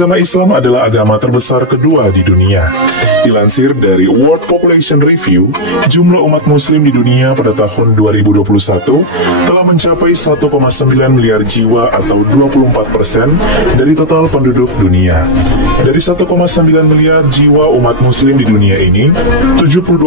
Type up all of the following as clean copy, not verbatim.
Agama Islam adalah agama terbesar kedua di dunia. Dilansir dari World Population Review, jumlah umat muslim di dunia pada tahun 2021 telah mencapai 1,9 miliar jiwa atau 24% dari total penduduk dunia. Dari 1,9 miliar jiwa umat muslim di dunia ini, 72%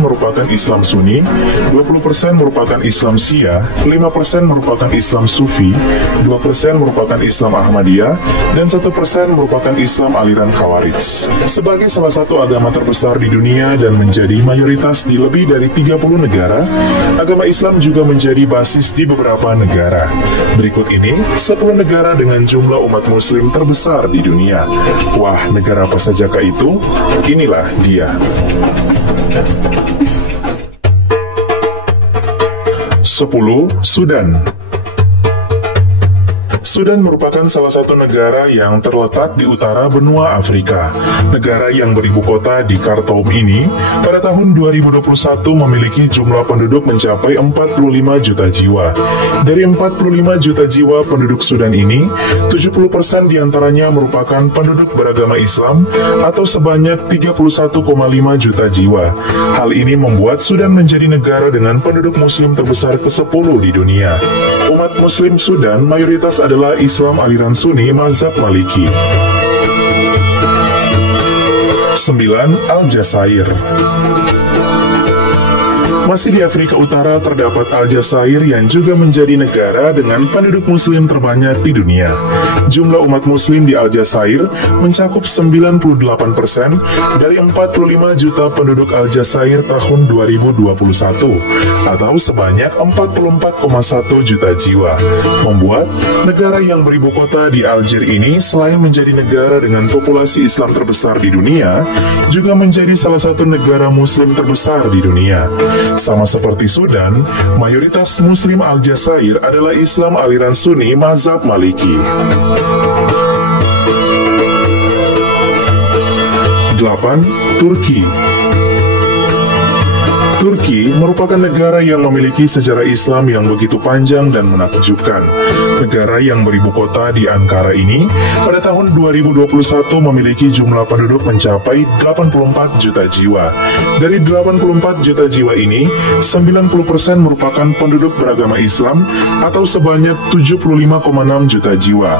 merupakan Islam Sunni, 20% merupakan Islam Syiah, 5% merupakan Islam Sufi, 2% merupakan Islam Ahmadiyah, dan 1% merupakan Islam aliran Khawarij. Sebagai salah satu agama terbesar di dunia dan menjadi mayoritas di lebih dari 30 negara, agama Islam juga menjadi basis di beberapa negara. Berikut ini 10 negara dengan jumlah umat muslim terbesar di dunia. Wah, negara apa sajakah itu? Inilah dia. 10. Sudan. Sudan merupakan salah satu negara yang terletak di utara benua Afrika. Negara yang beribu kota di Khartoum ini pada tahun 2021 memiliki jumlah penduduk mencapai 45 juta jiwa. Dari 45 juta jiwa penduduk Sudan ini, 70% diantaranya merupakan penduduk beragama Islam atau sebanyak 31,5 juta jiwa. Hal ini membuat Sudan menjadi negara dengan penduduk muslim terbesar ke-10 di dunia. Umat muslim Sudan mayoritas adalah Islam aliran Sunni mazhab Maliki. 9. Aljazair. Masih di Afrika Utara terdapat Aljazair yang juga menjadi negara dengan penduduk muslim terbanyak di dunia. Jumlah umat muslim di Aljazair mencakup 98% dari 45 juta penduduk Aljazair tahun 2021 atau sebanyak 44,1 juta jiwa. Membuat negara yang beribu kota di Algier ini selain menjadi negara dengan populasi Islam terbesar di dunia, juga menjadi salah satu negara muslim terbesar di dunia. Sama seperti Sudan, mayoritas muslim Aljazair adalah Islam aliran Sunni mazhab Maliki. 8. Turki. Turki merupakan negara yang memiliki sejarah Islam yang begitu panjang dan menakjubkan. Negara yang beribu kota di Ankara ini pada tahun 2021 memiliki jumlah penduduk mencapai 84 juta jiwa. Dari 84 juta jiwa ini, 90% merupakan penduduk beragama Islam atau sebanyak 75,6 juta jiwa.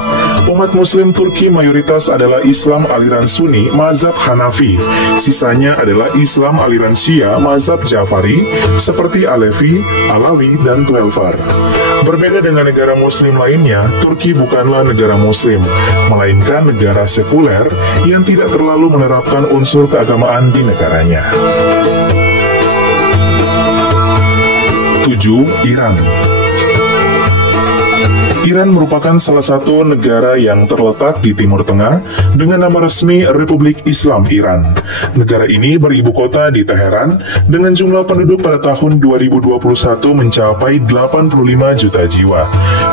Umat muslim Turki mayoritas adalah Islam aliran Sunni mazhab Hanafi. Sisanya adalah Islam aliran Syiah mazhab Jafari seperti Alevi, Alawi, dan Twelver. Berbeda dengan negara muslim lainnya, Turki bukanlah negara muslim, melainkan negara sekuler yang tidak terlalu menerapkan unsur keagamaan di negaranya. 7. Iran. Iran merupakan salah satu negara yang terletak di Timur Tengah dengan nama resmi Republik Islam Iran. Negara ini beribu kota di Teheran dengan jumlah penduduk pada tahun 2021 mencapai 85 juta jiwa.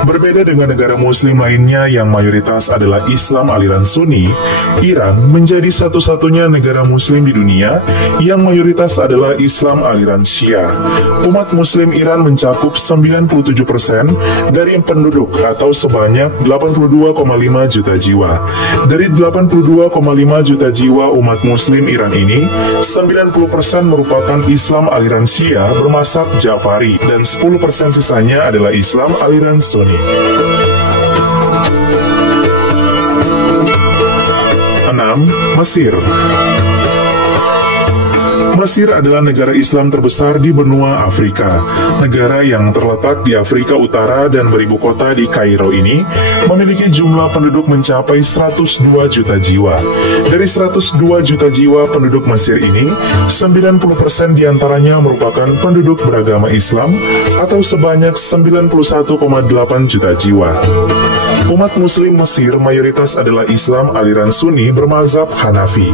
Berbeda dengan negara muslim lainnya yang mayoritas adalah Islam aliran Sunni, Iran menjadi satu-satunya negara muslim di dunia yang mayoritas adalah Islam aliran Syiah. Umat muslim Iran mencakup 97% dari penduduk atau sebanyak 82,5 juta jiwa. Dari 82,5 juta jiwa umat muslim Iran ini, 90% merupakan Islam aliran Syiah bermazhab Jafari dan 10% sisanya adalah Islam aliran Sunni. 6. Mesir. Mesir adalah negara Islam terbesar di benua Afrika. Negara yang terletak di Afrika Utara dan beribu kota di Kairo ini memiliki jumlah penduduk mencapai 102 juta jiwa. Dari 102 juta jiwa penduduk Mesir ini, 90% diantaranya merupakan penduduk beragama Islam atau sebanyak 91,8 juta jiwa. Umat muslim Mesir mayoritas adalah Islam aliran Sunni bermazhab Hanafi.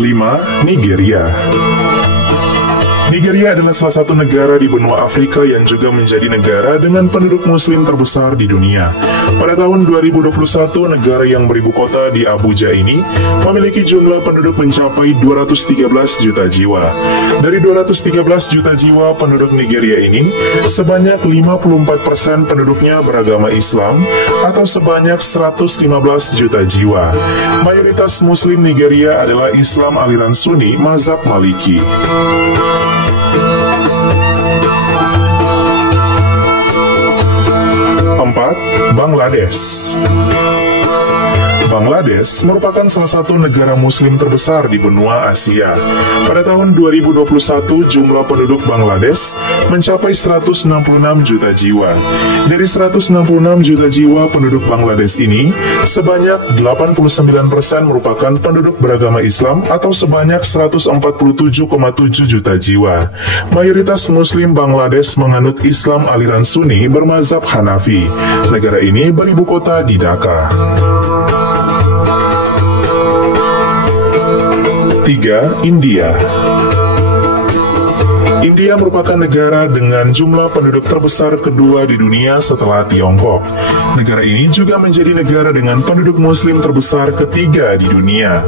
5. Nigeria. Nigeria adalah salah satu negara di benua Afrika yang juga menjadi negara dengan penduduk muslim terbesar di dunia. Pada tahun 2021, negara yang beribu kota di Abuja ini memiliki jumlah penduduk mencapai 213 juta jiwa. Dari 213 juta jiwa penduduk Nigeria ini, sebanyak 54% penduduknya beragama Islam atau sebanyak 115 juta jiwa. Mayoritas Muslim Nigeria adalah Islam aliran Sunni mazhab Maliki. 4. Bangladesh. Bangladesh merupakan salah satu negara muslim terbesar di benua Asia. Pada tahun 2021, jumlah penduduk Bangladesh mencapai 166 juta jiwa. Dari 166 juta jiwa penduduk Bangladesh ini, sebanyak 89% merupakan penduduk beragama Islam atau sebanyak 147,7 juta jiwa. Mayoritas muslim Bangladesh menganut Islam aliran Sunni bermazhab Hanafi. Negara ini beribu kota di Dhaka. 3. India. India merupakan negara dengan jumlah penduduk terbesar kedua di dunia setelah Tiongkok. Negara ini juga menjadi negara dengan penduduk muslim terbesar ketiga di dunia.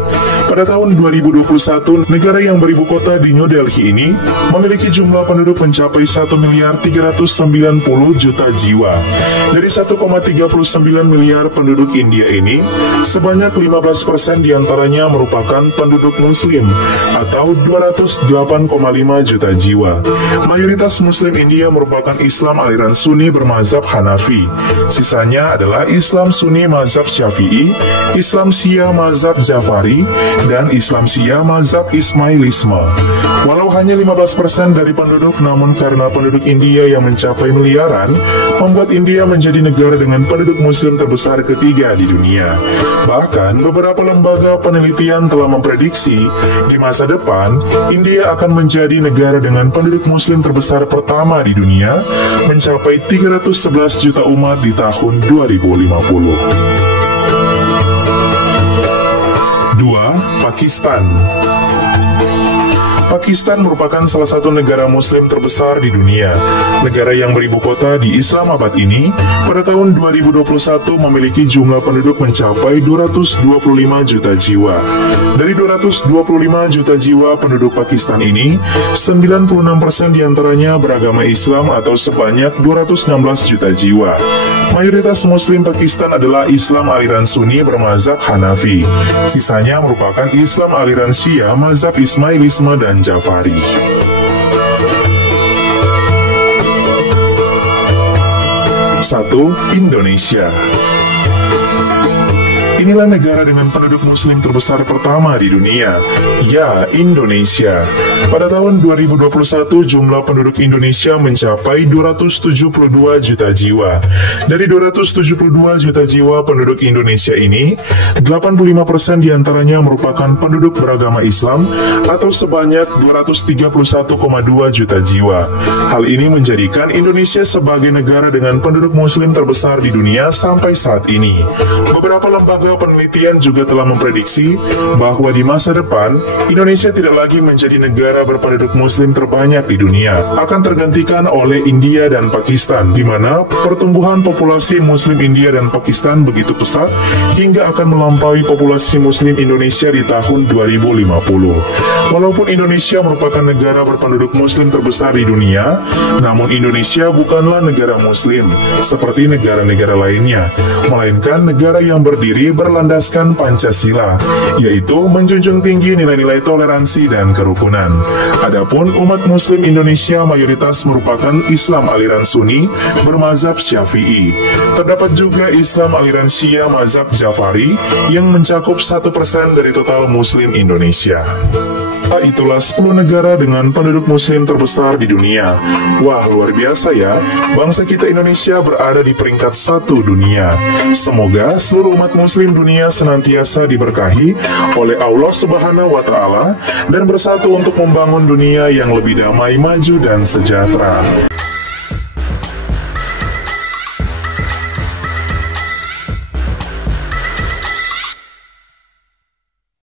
Pada tahun 2021, negara yang beribu kota di New Delhi ini memiliki jumlah penduduk mencapai 1.390 juta jiwa. Dari 1,39 miliar penduduk India ini, sebanyak 15% diantaranya merupakan penduduk muslim atau 208,5 juta jiwa. Mayoritas Muslim India merupakan Islam aliran Sunni bermazhab Hanafi. Sisanya adalah Islam Sunni mazhab Syafi'i, Islam Syiah mazhab Jafari, dan Islam Syiah mazhab Ismailisme. Walau hanya 15% dari penduduk, namun karena penduduk India yang mencapai miliaran, membuat India menjadi negara dengan penduduk Muslim terbesar ketiga di dunia. Bahkan, beberapa lembaga penelitian telah memprediksi di masa depan, India akan menjadi negara dengan penduduk Muslim terbesar pertama di dunia, mencapai 311 juta umat di tahun 2050. 2. Pakistan. Pakistan merupakan salah satu negara muslim terbesar di dunia. Negara yang beribu kota di Islamabad ini pada tahun 2021 memiliki jumlah penduduk mencapai 225 juta jiwa. Dari 225 juta jiwa penduduk Pakistan ini, 96% diantaranya beragama Islam atau sebanyak 216 juta jiwa. Mayoritas muslim Pakistan adalah Islam aliran Sunni bermazhab Hanafi. Sisanya merupakan Islam aliran Syiah mazhab Ismailisme dan Jafari. 1. Indonesia. Inilah negara dengan penduduk muslim terbesar pertama di dunia, ya Indonesia. Pada tahun 2021, jumlah penduduk Indonesia mencapai 272 juta jiwa. Dari 272 juta jiwa penduduk Indonesia ini, 85% diantaranya merupakan penduduk beragama Islam atau sebanyak 231,2 juta jiwa. Hal ini menjadikan Indonesia sebagai negara dengan penduduk muslim terbesar di dunia sampai saat ini. Beberapa lembaga penelitian juga telah memprediksi bahwa di masa depan, Indonesia tidak lagi menjadi negara berpenduduk muslim terbanyak di dunia, akan tergantikan oleh India dan Pakistan, di mana pertumbuhan populasi muslim India dan Pakistan begitu pesat hingga akan melampaui populasi muslim Indonesia di tahun 2050. Walaupun Indonesia merupakan negara berpenduduk muslim terbesar di dunia, namun Indonesia bukanlah negara muslim seperti negara-negara lainnya, melainkan negara yang berdiri berlandaskan Pancasila, yaitu menjunjung tinggi nilai-nilai toleransi dan kerukunan. Adapun umat muslim Indonesia mayoritas merupakan Islam aliran Sunni bermazhab Syafi'i. Terdapat juga Islam aliran Syiah mazhab Jafari yang mencakup 1% dari total muslim Indonesia. Itulah 10 negara dengan penduduk muslim terbesar di dunia. Wah, luar biasa ya. Bangsa kita Indonesia berada di peringkat 1 dunia. Semoga seluruh umat muslim dunia senantiasa diberkahi oleh Allah Subhanahu wa Ta'ala dan bersatu untuk membangun dunia yang lebih damai, maju, dan sejahtera.